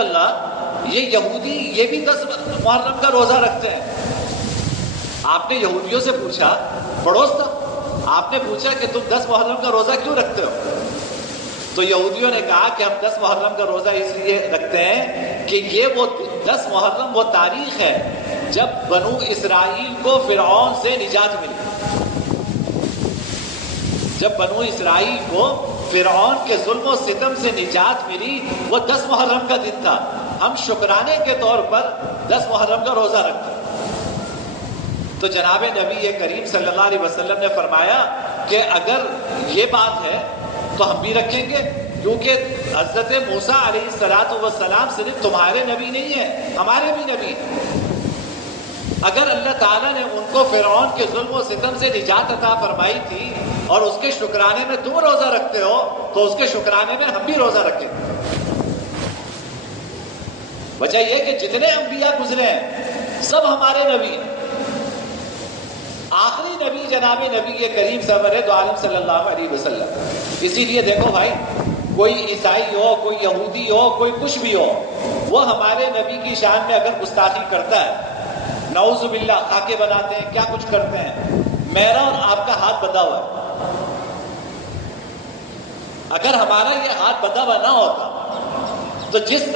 اللہ یہ یہودی یہ بھی 10 محرم کا روزہ رکھتے ہیں. آپ نے یہودیوں سے پوچھا، پڑوس تھا، آپ نے پوچھا کہ تم 10 محرم کا روزہ کیوں رکھتے ہو؟ تو یہودیوں نے کہا کہ ہم 10 محرم کا روزہ اس لیے رکھتے ہیں کہ یہ وہ 10 محرم وہ تاریخ ہے جب بنو اسرائیل کو فرعون سے نجات ملی. جب بنو اسرائیل کو فرعون کے ظلم و ستم سے نجات ملی وہ 10 محرم کا دن تھا. ہم شکرانے کے طور پر 10 محرم کا روزہ رکھتے ہیں. تو جناب نبی کریم صلی اللہ علیہ وسلم نے فرمایا کہ اگر یہ بات ہے تو ہم بھی رکھیں گے، کیونکہ حضرت موسیٰ علیہ السلام صرف تمہارے نبی نہیں ہیں، ہمارے بھی نبی ہیں. اگر اللہ تعالیٰ نے ان کو فرعون کے ظلم و ستم سے نجات عطا فرمائی تھی اور اس کے شکرانے میں تم روزہ رکھتے ہو تو اس کے شکرانے میں ہم بھی روزہ رکھیں گے. وجہ یہ کہ جتنے انبیاء گزرے ہیں سب ہمارے نبی ہیں. آخری نبی جناب نبی کریم سرور دو عالم صلی اللہ علیہ وسلم. اسی لیے دیکھو بھائی، کوئی عیسائی ہو، کوئی یہودی ہو، کوئی کچھ بھی ہو، وہ ہمارے نبی کی شان میں اگر گستاخی کرتا ہے، نعوذ باللہ، خاکے بناتے ہیں، کیا کچھ کرتے ہیں، میرا اور آپ کا ہاتھ بندھا ہوا ہے. اگر ہمارا یہ ہاتھ بندھا ہوا نہ ہوتا تو جس